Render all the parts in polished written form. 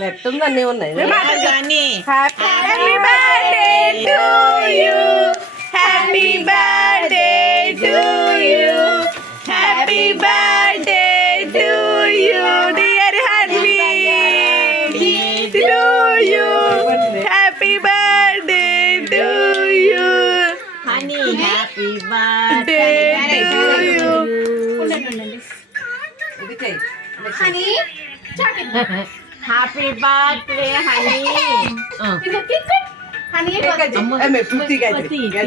Net ఉంది, అన్నీ ఉన్నాయి. Happy birthday to you, happy birthday to you, happy birthday to you dear honey, to you, happy birthday to you honey, happy birthday to you. Honey happy birthday honey.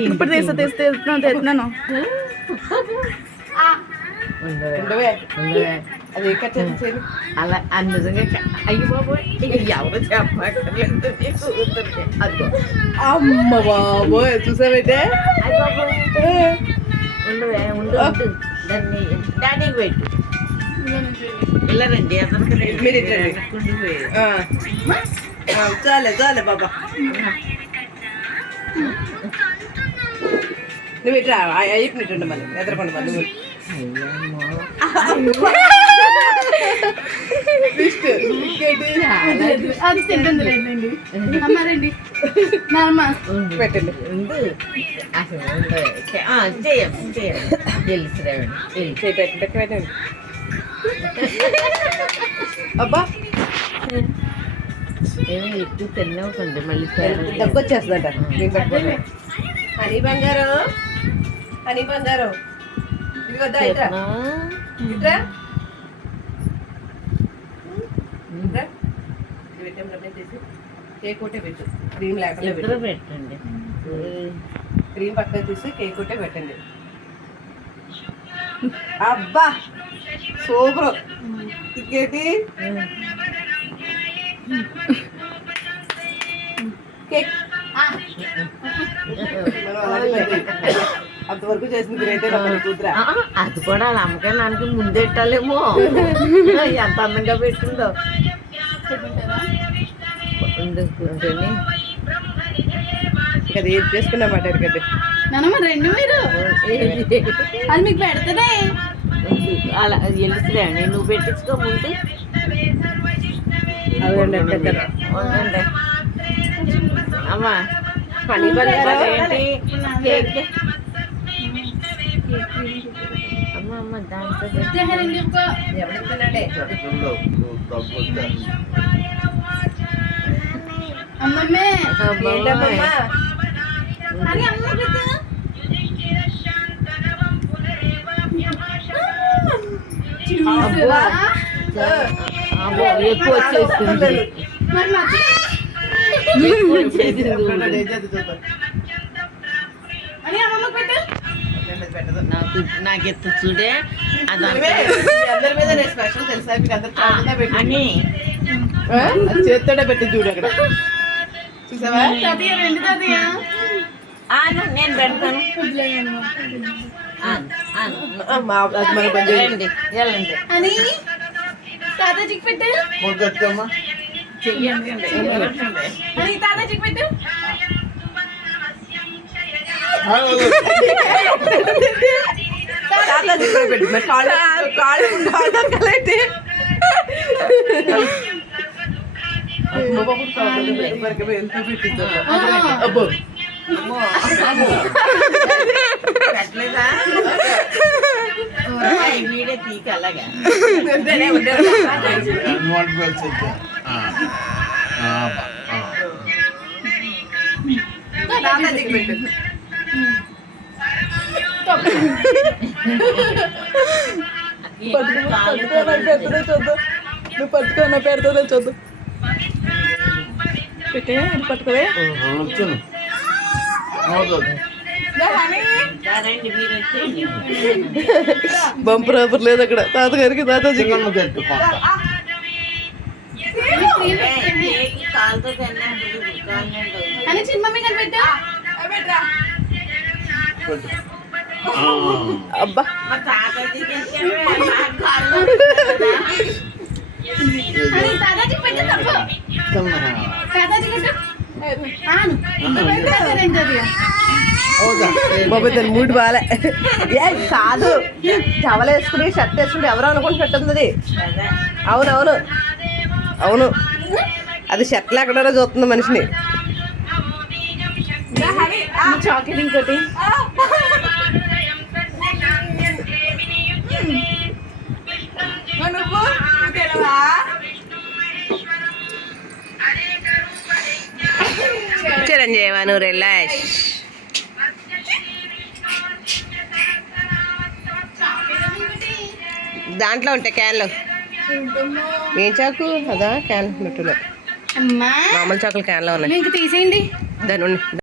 ఇప్పుడు తెస్తున్నాను. అలా నిజంగా అయ్యి బాబోయ్ ఎవరు చెప్పక్కర్లేదు. అమ్మ బాబోయ్ చూసావైతే ఉండవే ఉండు దాన్ని డాడీకి పెట్టు. వెళ్ళరండి మీరు చాలే చాలే బాబా, నువ్వు ఇట్లా అయిపోయినట్టుండ మళ్ళీ ఎదరకుండా మళ్ళీ అది తింటుంది రండి అమ్మారండి పెట్టండి. పెట్టండి. అబ్బా ఎక్కువ తిన్నవ్వకండి మళ్ళీ దగ్గు వచ్చేస్తుందంట. హనీ బంగారు, హనీ బంగారు ఇదిగొద్దా ఇట్రా ఇట్రా ఇట్రా. తీసి కేక్ ఒకటే పెట్టు, క్రీమ్ లేకుండా పెట్టండి. క్రీమ్ పక్కన తీసి కేక్ ఒకటే పెట్టండి. అబ్బా సూపర్. ఇంకేంటి కేక్ అంతవరకు చేసింది గ్రేట్. కూతురా అది కూడా వాళ్ళ అమ్మకాయ నాన్నకి ముందెట్టాలేమో. ఎంత అందంగా పెట్టిందో. అది ఏది చేసుకున్నామాట కదా నానమ్మ రెండు మీరు అది మీకు పెడుతుందే. అలా వెళ్ళిపోయాను నువ్వు పెట్టించుకో ముందు. ఉండండి అమ్మా పని ఏంటి కేక్ అమ్మ అమ్మ దాంతో ఎవడుతున్నాడే అమ్మమ్మే ఏంటమ్మా అని అమ్మ ఎక్కువ వచ్చేస్తుంది. నాకు ఎత్తు చూడే అది అందరి మీద స్పెషల్ తెలుసా అని చేత్తోడే పెట్టి చూడు అక్కడ చూసావా. నేను పెడతాను. వెళ్ళండి అని తాతాజీకి పెట్టు, చెయ్యండి అని తాతాజీకి పెట్టు. అబ్బో పెట్టలేదా వీడే తీక అలాగా పెట్టు. చూద్దాం నువ్వు పట్టుకున్నా పెడుతుందో చూద్దాం. పెట్టే పట్టుకోవే. బంపర్ ఆఫర్ లేదు అక్కడ తాతగారికి తాతాజీ. అని చిన్న మమ్మీ కానీ పెట్టా. అబ్బా తాతాజీ పెట్టు తప్పు. తాతాజీ పెట్టు. బాబు దాని మూడు బాలే. ఏ కాదు చవలు వేసుకుని షర్ట్ వేసుకుని ఎవరు అనుకుంటున్నట్టుంది. అవునవును అవును అది షర్ట్లు ఎక్కడో చూస్తుంది మనిషిని. చాక్లెట్ ఇంకోటి. చిరంజీవి నువ్వు రిలాక్స్. దాంట్లో ఉంటాయి క్యాన్లు. ఏం చాకు అదా క్యాన్ పెట్టులే, అమ్మా మామూలు చాకులు క్యాన్లో ఉన్నాయి. ఇంక తీసేయండి. దాని